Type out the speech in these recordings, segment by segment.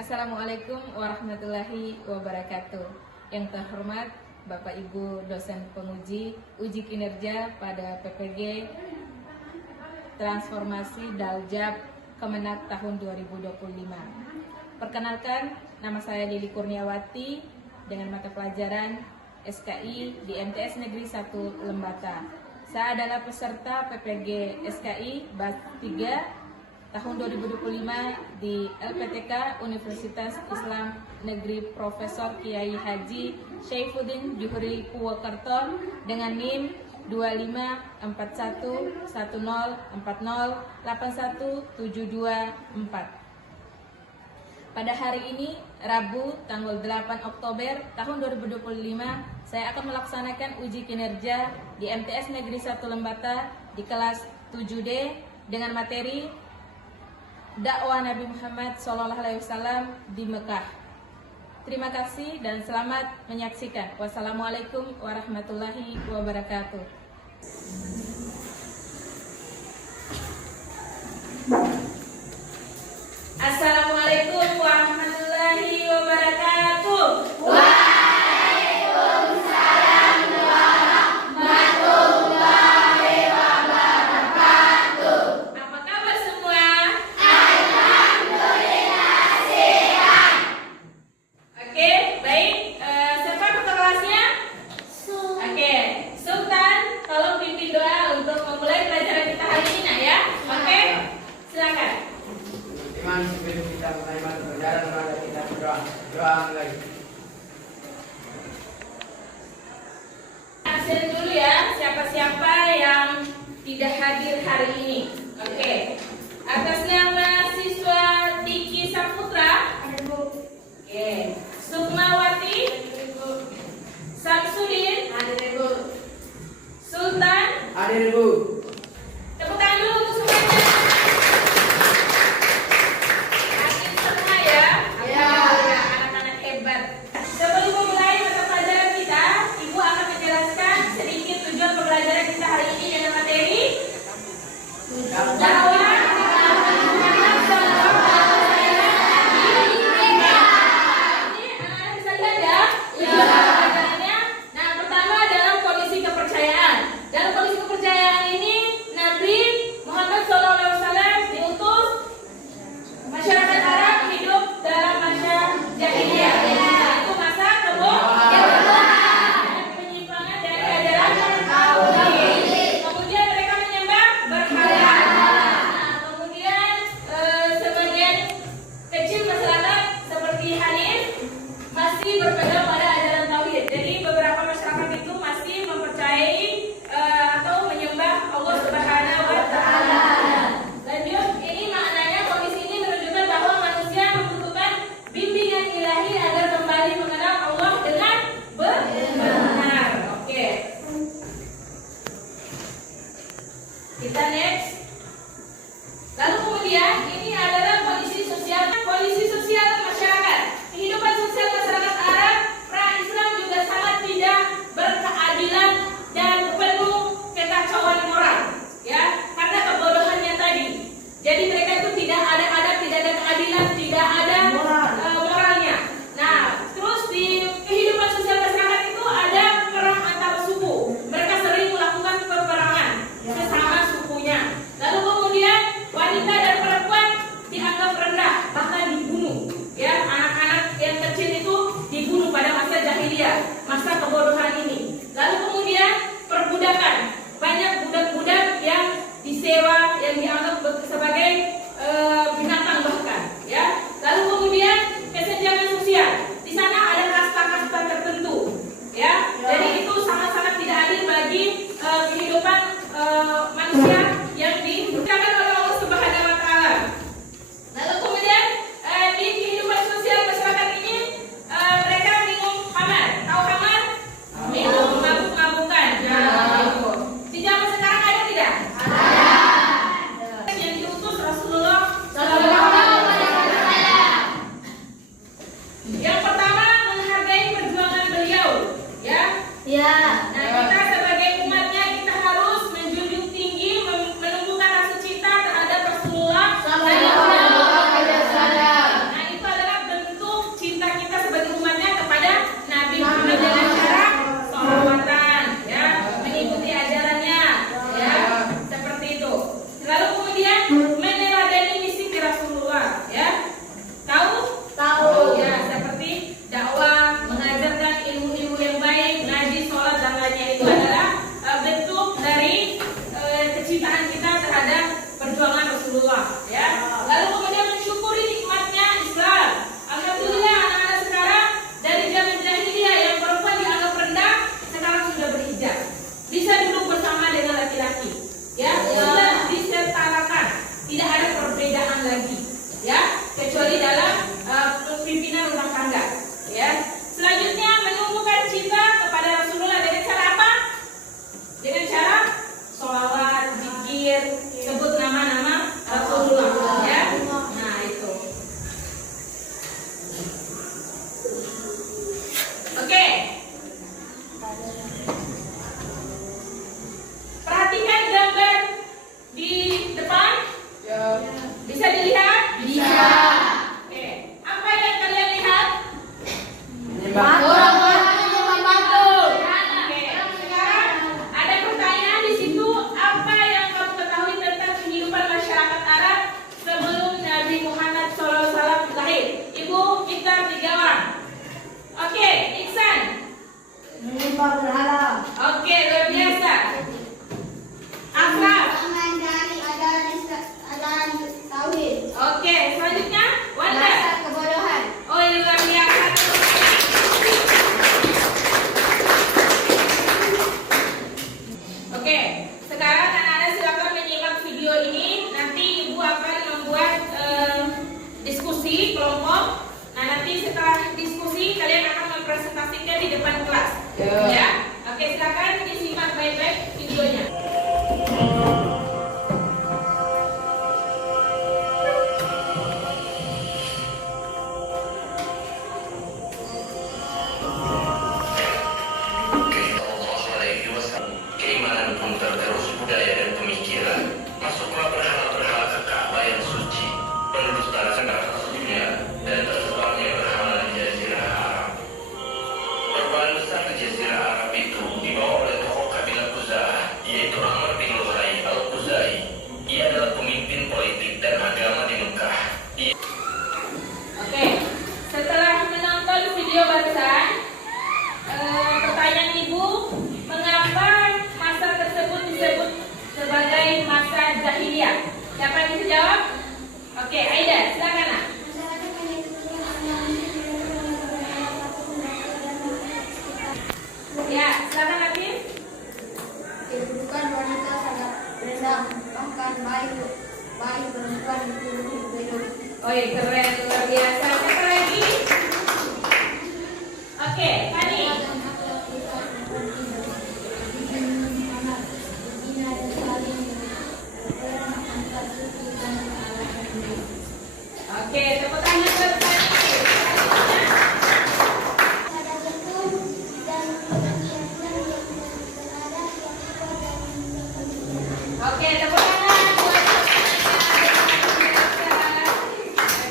Assalamualaikum warahmatullahi wabarakatuh. Yang terhormat Bapak Ibu dosen penguji uji kinerja pada PPG Transformasi Daljab Kemenak tahun 2025. Perkenalkan, nama saya Lili Kurniawati dengan mata pelajaran SKI di MTS Negeri 1 Lembata. Saya adalah peserta PPG SKI Batch 3 tahun 2025 di LPTK Universitas Islam Negeri Profesor Kiai Haji Syaifuddin Juhri Purwokerto dengan NIM 25411040817224. Pada hari ini, Rabu, tanggal 8 Oktober tahun 2025, saya akan melaksanakan uji kinerja di MTS Negeri 1 Lembata di kelas 7D dengan materi dakwah Nabi Muhammad SAW di Mekah. Terima kasih dan selamat menyaksikan. Wassalamualaikum warahmatullahi wabarakatuh. Assalamualaikum warahmatullahi wabarakatuh. Waalaikumsalam warahmatullahi wabarakatuh. Apa kabar semua? Alhamdulillah sehat. Oke, baik. Siapa ketua kelasnya? Oke, Sultan, tolong pimpin doa untuk memulai pelajaran kita hari ini, nak ya. Oke, silakan. Iman sebelum kita mulai mata pelajaran, mari kita berdoa. Doa mulai. Absen dulu ya, siapa-siapa yang tidak hadir hari ini. Oke. Atas nama siswa Diki Saputra. Oke. Sukmawati. Samsudin. Sultan. Hadir Bu. Tepuk tangan dulu untuk semuanya. Hadir semua ya. Ya. Anak-anak hebat. Sebelum memulai mata pelajaran kita, Ibu akan menjelaskan sedikit tujuan pembelajaran kita hari ini dengan materi dakwah Oke, selanjutnya Wanda. Rasa kebodohan. Oh, ini luar biasa. Oke, sekarang anak-anak silakan menyimak video ini. Nanti ibu akan membuat diskusi kelompok. Nah, nanti setelah diskusi kalian akan mempresentasikan di depan kelas. Ya. Oke, silakan disimak baik-baik videonya. Keimanan pun tergerus budaya dan pemikiran. Masuklah berhala-berhala ke Ka'bah yang suci, penduduk tanah dunia, dan tersebarnya berhala di Jazirah Arab. Perubahan besar di Jazirah Arab itu dibawa oleh tokoh kabilah Khuza'ah, yaitu Amr bin Luhai al-Khuzai. Ia adalah pemimpin politik dan agama di Mekah. Oke, setelah menonton video barusan, pertanyaan ibu, mengapa masa tersebut disebut sebagai masa jahiliyah? Siapa yang bisa jawab? Oke, Aida, silakan nak. Ya, silakan Latif. Kedudukan wanita sangat rendah, bahkan bayi perempuan itu lebih hidup. Oh iya, keren, luar biasa. Siapa lagi? Oke, Fani. Oke, tepuk tangan buat Fani. Oke, tepuk tangan buat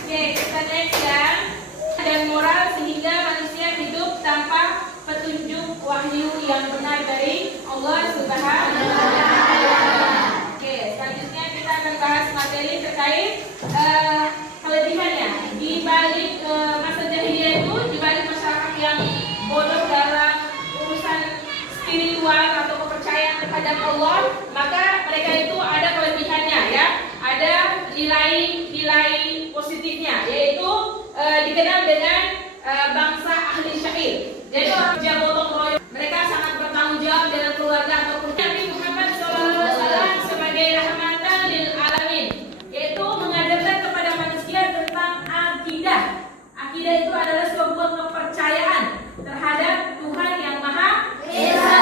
Oke, kita next ya. Dan moral sehingga manusia hidup tanpa petunjuk wahyu yang benar dari Allah Subhanahu wa Ta'ala. Oke, selanjutnya kita akan bahas materi terkait kelebihannya. Di balik masa jahiliyah itu, di balik masyarakat yang bodoh dalam urusan spiritual atau kepercayaan terhadap Allah, maka mereka itu ada kelebihannya ya. Ada nilai positifnya, yaitu dikenal dengan bangsa ahli syair. Jadi orang jago gotong royong, mereka sangat bertanggung jawab dengan keluarga ataupun Nabi Muhammad SAW sebagai rahmatan lil alamin, yaitu mengajarkan kepada manusia tentang akidah. Akidah itu adalah sebuah kepercayaan terhadap Tuhan yang Maha Esa.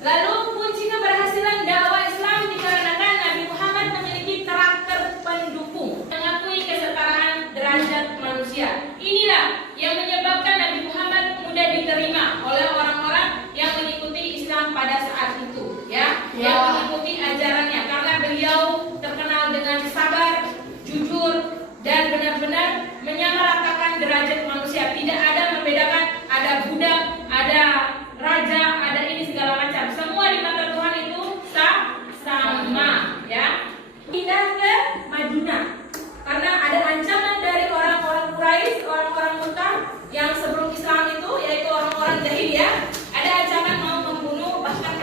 Lalu kunci keberhasilan dakwah Islam dikarenakan Nabi Muhammad memiliki karakter pendukung, mengakui kesetaraan derajat manusia. Inilah yang menyebabkan Nabi Muhammad mudah diterima oleh orang-orang yang mengikuti Islam pada saat itu, ya, yang mengikuti ajarannya, karena beliau terkenal dengan sabar, jujur, dan benar-benar menyamaratakan derajat manusia. Tidak ada membedakan ada budak, ada raja, ada ini segala macam. Semua di mata Tuhan itu sama, ya. Pindah ke Madinah karena ada ancaman dari orang-orang Quraisy, orang-orang Mekah yang sebelum Islam itu, yaitu orang-orang jahiliyah, ada ancaman mau membunuh, bahkan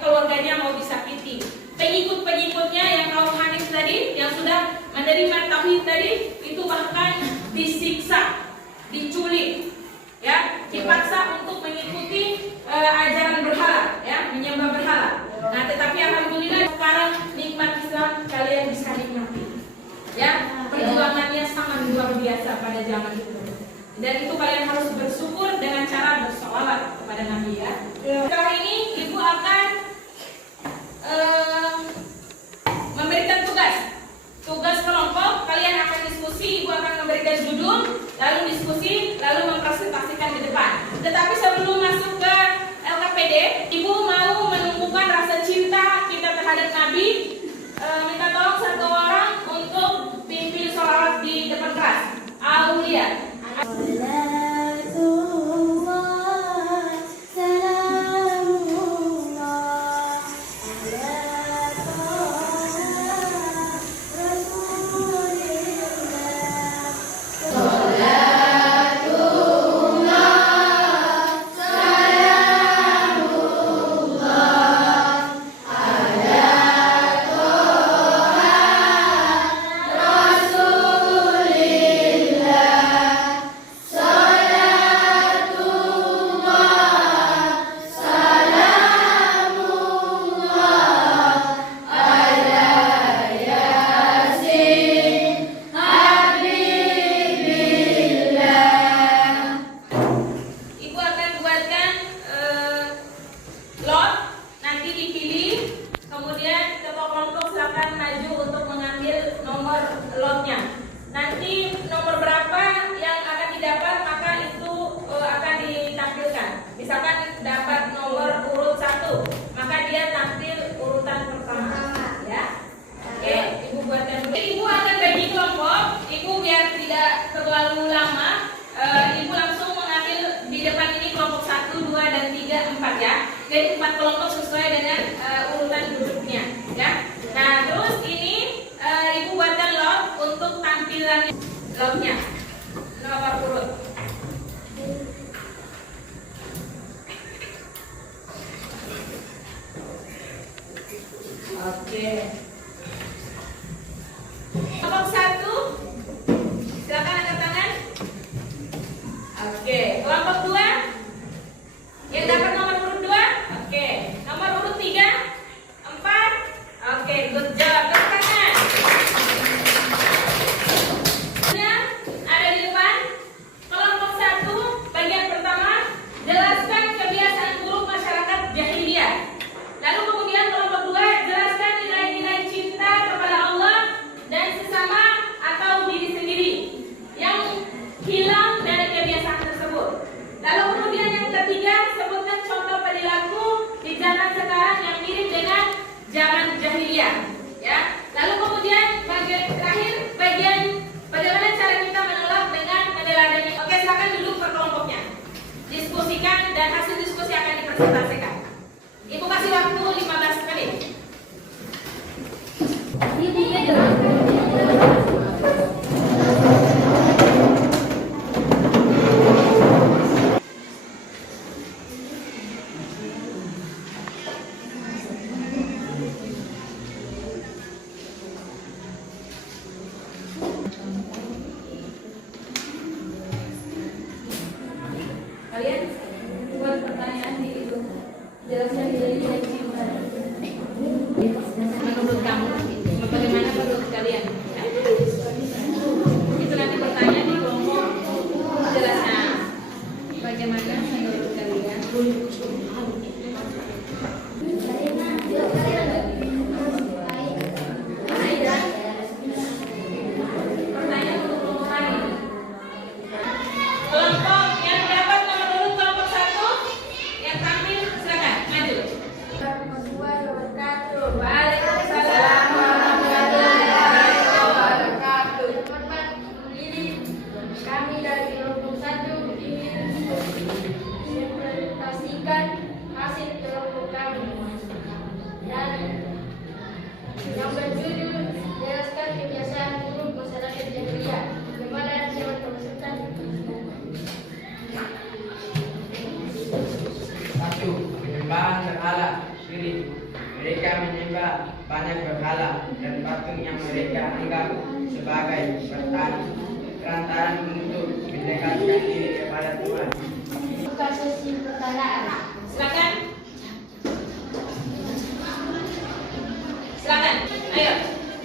keluarganya mau disakiti. Pengikut-pengikutnya yang kaum Hanif tadi, yang sudah menerima tauhid tadi, itu bahkan disiksa, diculik, ya, dipaksa untuk mengikuti ajaran berhala, ya, menyembah berhala. Nah, tetapi alhamdulillah sekarang nikmat Islam kalian bisa nikmati, ya. Perjuangannya sangat luar biasa pada zaman itu, dan itu kalian harus bersyukur dengan cara bersolawat kepada Nabi, ya. Setelah ini ibu akan memberikan tugas kelompok. Kalian akan diskusi, ibu akan memberikan judul, lalu diskusi, lalu mempresentasikan di depan. Tetapi sebelum masuk ke LKPD, ibu mau menumbuhkan rasa cinta kita terhadap Nabi. Minta tolong satu orang untuk pimpin sholawat di depan kelas. Aulia. terlalu lama, Ibu langsung mengambil di depan ini kelompok 1, 2, dan 3, 4 ya. Jadi 4 kelompok sesuai dengan urutan duduknya ya. Nah terus ini Ibu buatkan lot untuk tampilan lotnya nomor urut. Oke. Kelompok 1, silakan angkat tangan. Oke. Kelompok 2, yang dapat nomor urut 2. Oke. Nomor urut 3, 4. Oke, good job. Tepuk tangan. Ada di depan. Kelompok 1, bagian pertama, jelaskan kebiasaan buruk masyarakat jahiliyah. Lalu kemudian kelompok 2, jelaskan nilai-nilai cinta kepada Allah dan sesama atau diri sendiri yang hilang dari kebiasaan tersebut. Lalu kemudian yang ketiga, sebutkan contoh perilaku di zaman sekarang yang mirip dengan zaman jahiliyah. Ya. Lalu kemudian bagian terakhir, bagian bagaimana cara kita menolak dengan meneladani. Oke, silakan duduk per kelompoknya. Diskusikan dan hasil diskusi akan dipresentasikan. Ibu kasih waktu 15 menit. Kalian buat pertanyaan di itu. Jelaskan nilai-nilai cinta. Menurut kamu, bagaimana menurut kalian? Itu nanti pertanyaan di kelompok. Jelaskan bagaimana menurut kalian. Pertanyaan untuk kelompok lain. Kelompok yang dapat nomor urut kelompok 1 yang tampil silakan maju. Waalaikumsalam warahmatullahi wabarakatuh. Kami dari kelompok 1 ingin mempresentasikan hasil kelompok kami dan yang berjudul jelaskan kebiasaan buruk masyarakat jahiliyah. Bagaimana cara presentasi? 1. Penyembahan berhala syirik. Mereka menyembah banyak berhala dan patung yang mereka anggap sebagai perantara untuk mendekatkan diri kepada Tuhan. Buka sesi pertanyaan. Silakan. Silakan. Ayo.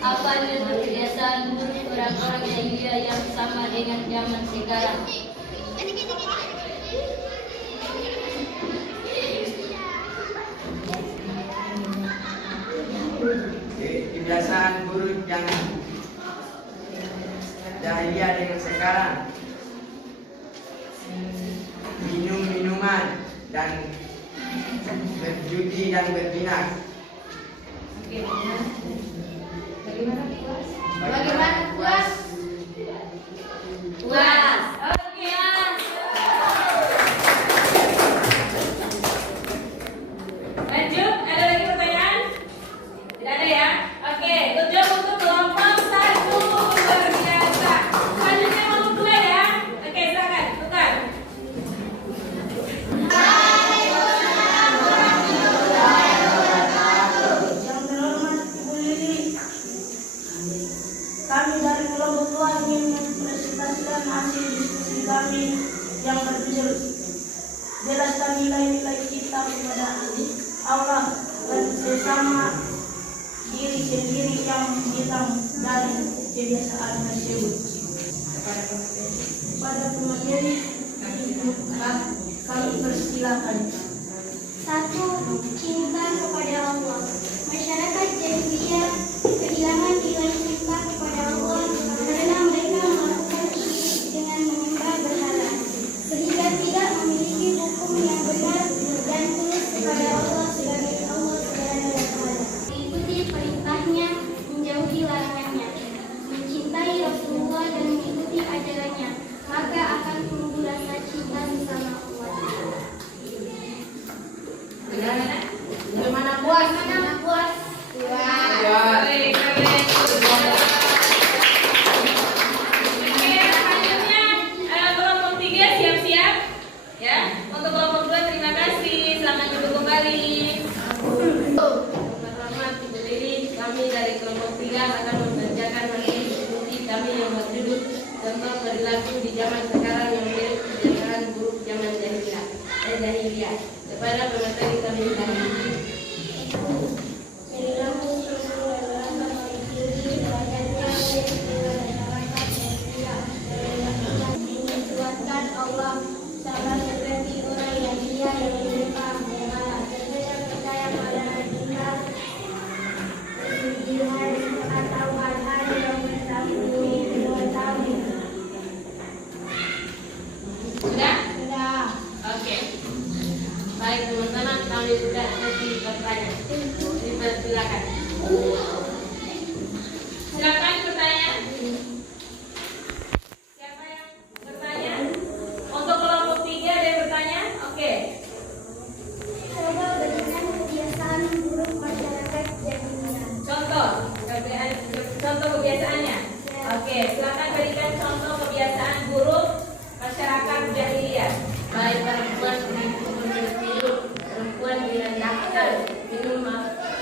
Apa nama kebiasaan buruk orang-orang jahiliyah yang sama dengan zaman sekarang? Kebiasaan buruk yang jahiliyah dengan sekarang, minum minuman dan berjudi dan berzina. Oke. Bagaimana puas? Bagaimana puas? Puas. Oke. Lanjut, ada lagi pertanyaan? Tidak ada ya? Oke, good job untuk kelompok 1. Luar biasa. Selanjutnya kelompok 2 ya. Oke, silakan, tukar. Yang terhormat Ibu Lili, kami dari kelompok 2 ingin mempresentasikan hasil diskusi kami yang berjudul jelaskan nilai-nilai kita kepada Allah dan sesama diri sendiri yang hilang dari kebiasaan tersebut. Pada pemateri kami persilakan. 1. Cinta kepada Allah. Masyarakat jahiliyah kehilangan nilai cinta kepada Allah karena mereka melakukan syirik dengan menyembah berhala, sehingga tidak memiliki hukum yang benar dan tulus kepada Allah sebagai Allah Subhanahu wa Ta'ala. Mengikuti perintahnya, menjauhi larangannya, mencintai Rasulullah dan mengikuti ajarannya, zaman sekarang yang mirip kebiasaan buruk zaman jahiliyah kepada pemateri kami tadi. Dikuatkan Allah sama seperti orang yang dia yang menyembah berhala dan tidak percaya pada kita kesedihan atau hal-hal yang mengetahui. Sudah? Sudah. Oke. Baik teman-teman, kami sudah nanti bertanya. Silakan. Silakan bertanya. Siapa yang bertanya? Untuk kelompok 3 ada yang bertanya? Oke. Coba berikan kebiasaan buruk masyarakat jahiliyah. Contoh kebiasaannya. Oke, silakan berikan contoh kebiasaan buruk masyarakat jahiliyah. Baik, perempuan tidur, perempuan direndahkan, minum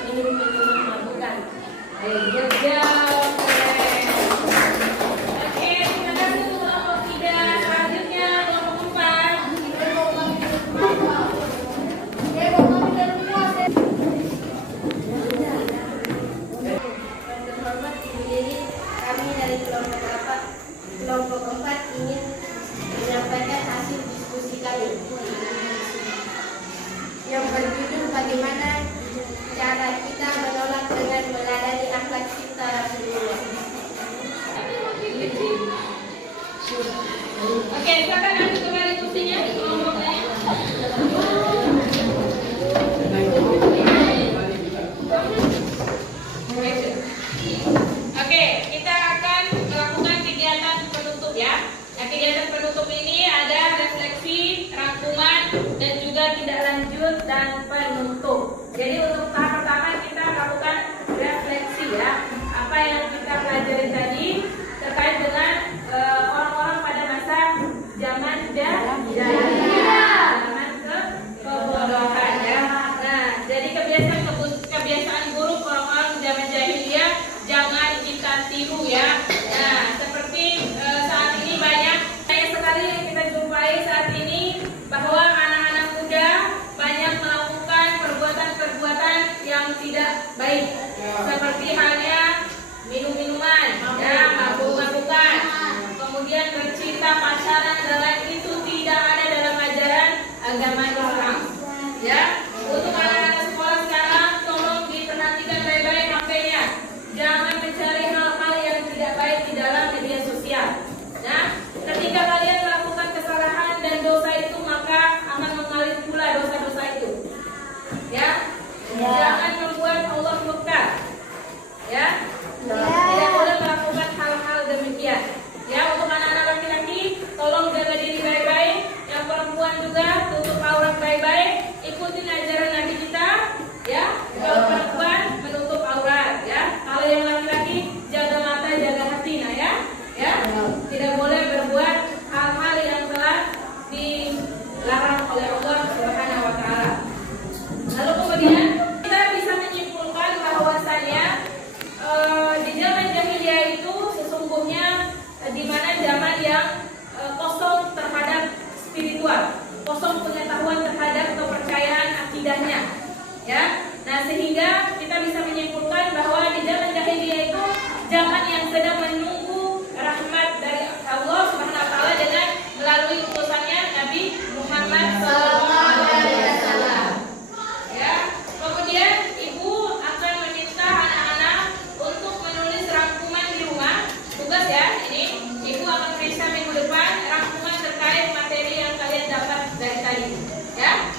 minuman mabukan. Good job. Oke, terima kasih untuk kelompok 3. Selanjutnya kelompok 4. Terhormat Ibu Lili, kami dari kelompok 4 ingin menyampaikan hasil diskusi kami yang berjudul bagaimana cara kita menolak dengan meladani akhlak cipta Rasulullah. Oke, silakan anda kembali kursinya di kelompoknya. Oke, kita akan melakukan kegiatan penutup ya. Nah, kegiatan penutup ini ada refleksi, rangkuman, dan juga tidak lanjut dan penutup. Jadi untuk tahap pertama kita lakukan refleksi ya. Apa yang kita pelajari tadi terkait dengan orang-orang pada masa zaman jahiliyah, zaman kebodohan ya. Nah, jadi kebiasaan buruk orang-orang zaman jahiliyah jangan kita tiru ya. Nah, seperti saat ini banyak sekali yang kita jumpai saat ini bahwa anak-anak muda banyak melakukan perbuatan-perbuatan yang tidak baik, seperti halnya minum-minuman, ya, mabuk-mabukan, kemudian bercinta pacaran, dan itu tidak ada dalam ajaran agama Islam. Ya, untuk anak-anak sekolah sekarang tolong diperhatikan baik-baik HP-nya. Jangan mencari hal-hal yang tidak baik di dalam media sosial. Nah, ketika kalian melakukan kesalahan dan dosa itu, maka akan mengalir pula dosa-dosa itu. Ya, jangan membuat Allah murka. Ya, tidak boleh melakukan hal-hal demikian. Ya, untuk anak-anak laki-laki, tolong jaga diri baik-baik. Yang perempuan juga tutup aurat baik-baik. Ikutin ajaran Nabi kita. Ya, kalau perempuan menutup aurat. Ya, kalau yang laki-laki jaga mata, jaga hati. Nah, ya, tidak boleh berbuat hal-hal yang telah dilarang oleh Allah Subhanahu Wa Taala. Lalu kemudian kita bisa menyimpulkan bahwasanya di zaman jahiliyah itu sesungguhnya di mana zaman yang kosong terhadap spiritual, kosong pengetahuan terhadap kepercayaan akidahnya. Ya, nah sehingga kita bisa menyimpulkan bahwa di zaman jahiliyah itu zaman yang sedang menunggu rahmat dari Allah Subhanahu Wa Taala dengan melalui utusannya Nabi Muhammad SAW. Ya, kemudian ibu akan meminta anak-anak untuk menulis rangkuman di rumah. Tugas ya, ini ibu akan periksa minggu depan rangkuman terkait materi yang kalian dapat dari tadi. Ya,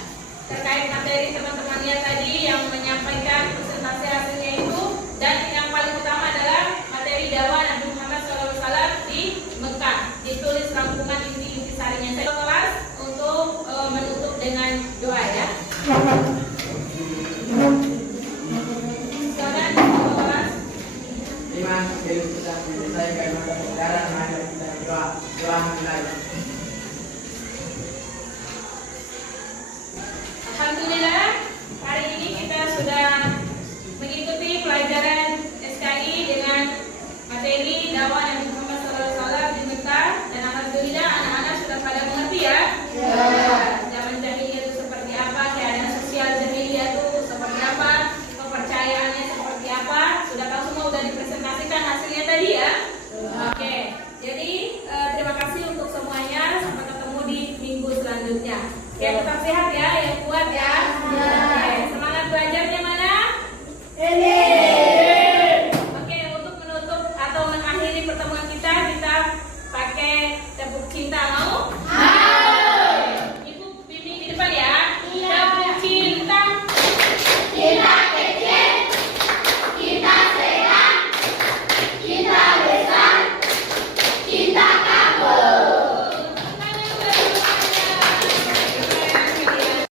terkait materi teman-temannya tadi yang menyampaikan presentasi hasilnya itu, dan yang paling utama adalah materi dakwah Nabi Muhammad SAW di Mekah. Ditulis rangkuman inti-inti sarinya. Saya kelas untuk menutup dengan doa ya. Silakan kelas. Terima kasih kita selesaikan mata pelajaran, mari kita doa mulai.